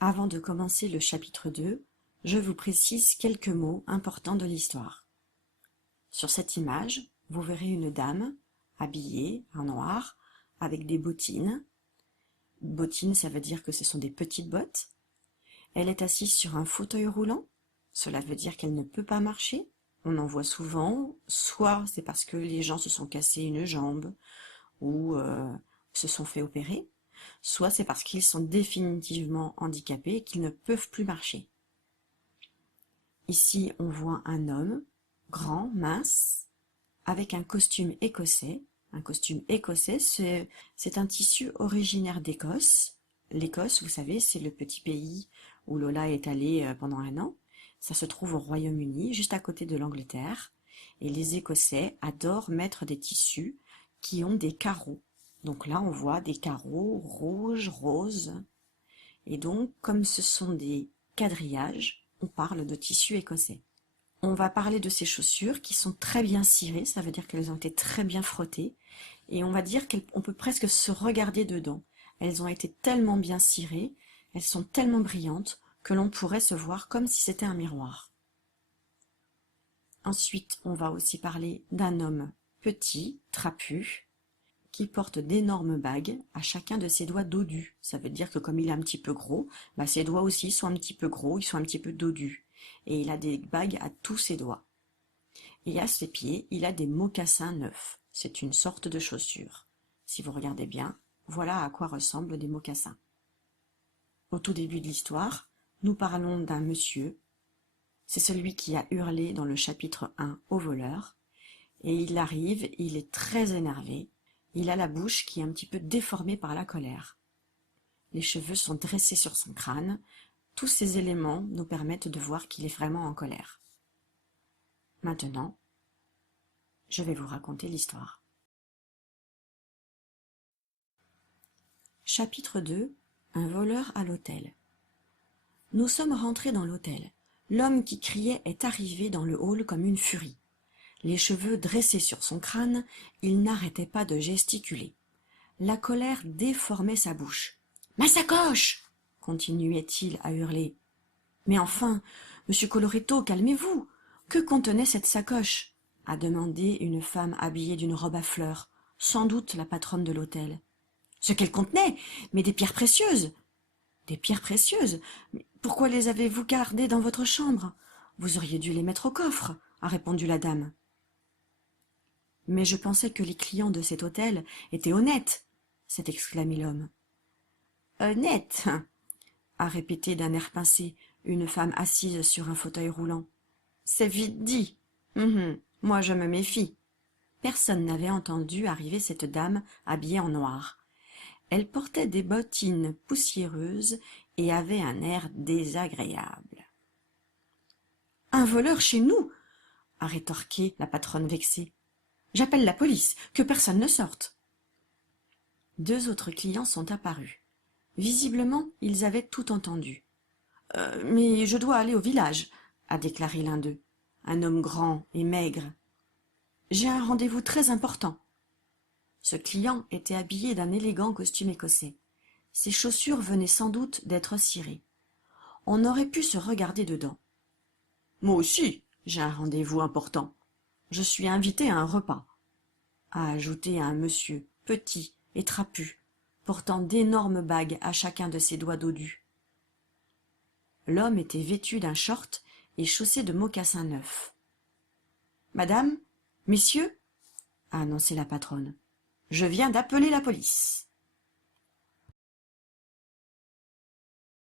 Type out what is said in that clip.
Avant de commencer le chapitre 2, je vous précise quelques mots importants de l'histoire. Sur cette image, vous verrez une dame habillée en noir avec des bottines. Bottines, ça veut dire que ce sont des petites bottes. Elle est assise sur un fauteuil roulant. Cela veut dire qu'elle ne peut pas marcher. On en voit souvent, soit c'est parce que les gens se sont cassés une jambe ou se sont fait opérer, soit c'est parce qu'ils sont définitivement handicapés et qu'ils ne peuvent plus marcher. Ici, on voit un homme, grand, mince, avec un costume écossais. Un costume écossais, c'est un tissu originaire d'Écosse. L'Écosse, vous savez, c'est le petit pays où Lola est allée pendant un an. Ça se trouve au Royaume-Uni, juste à côté de l'Angleterre. Et les Écossais adorent mettre des tissus qui ont des carreaux. Donc là, on voit des carreaux rouges, roses. Et donc, comme ce sont des quadrillages, on parle de tissu écossais. On va parler de ces chaussures qui sont très bien cirées, ça veut dire qu'elles ont été très bien frottées, et on va dire qu'on peut presque se regarder dedans. Elles ont été tellement bien cirées, elles sont tellement brillantes que l'on pourrait se voir comme si c'était un miroir. Ensuite, on va aussi parler d'un homme petit, trapu, qui porte d'énormes bagues à chacun de ses doigts dodus. Ça veut dire que comme il est un petit peu gros, ses doigts aussi sont un petit peu gros, ils sont un petit peu dodus. Et il a des bagues à tous ses doigts. Et à ses pieds, il a des mocassins neufs. C'est une sorte de chaussure. Si vous regardez bien, voilà à quoi ressemblent des mocassins. Au tout début de l'histoire, nous parlons d'un monsieur. C'est celui qui a hurlé dans le chapitre 1 au voleur. Et il arrive, il est très énervé. Il a la bouche qui est un petit peu déformée par la colère. Les cheveux sont dressés sur son crâne. Tous ces éléments nous permettent de voir qu'il est vraiment en colère. Maintenant, je vais vous raconter l'histoire. Chapitre 2. Un voleur à l'hôtel. Nous sommes rentrés dans l'hôtel. L'homme qui criait est arrivé dans le hall comme une furie. Les cheveux dressés sur son crâne, il n'arrêtait pas de gesticuler. La colère déformait sa bouche. « Ma sacoche !» continuait-il à hurler. « Mais enfin, monsieur Coloretto, calmez-vous. Que contenait cette sacoche ?» a demandé une femme habillée d'une robe à fleurs, sans doute la patronne de l'hôtel. « Ce qu'elle contenait, mais des pierres précieuses. »« Des pierres précieuses? Mais pourquoi les avez-vous gardées dans votre chambre? Vous auriez dû les mettre au coffre, » a répondu la dame. « Mais je pensais que les clients de cet hôtel étaient honnêtes, » s'est exclamé l'homme. « Honnêtes !» a répété d'un air pincé une femme assise sur un fauteuil roulant. « C'est vite dit. Moi je me méfie. » Personne n'avait entendu arriver cette dame habillée en noir. Elle portait des bottines poussiéreuses et avait un air désagréable. « Un voleur chez nous !» a rétorqué la patronne vexée. « J'appelle la police, que personne ne sorte. » Deux autres clients sont apparus. Visiblement, ils avaient tout entendu. « Mais je dois aller au village, » a déclaré l'un d'eux, un homme grand et maigre. « J'ai un rendez-vous très important. » Ce client était habillé d'un élégant costume écossais. Ses chaussures venaient sans doute d'être cirées. On aurait pu se regarder dedans. « Moi aussi, j'ai un rendez-vous important. Je suis invité à un repas, » a ajouté un monsieur petit et trapu, portant d'énormes bagues à chacun de ses doigts dodus. L'homme était vêtu d'un short et chaussé de mocassins neufs. « Madame, messieurs, » a annoncé la patronne, « je viens d'appeler la police. »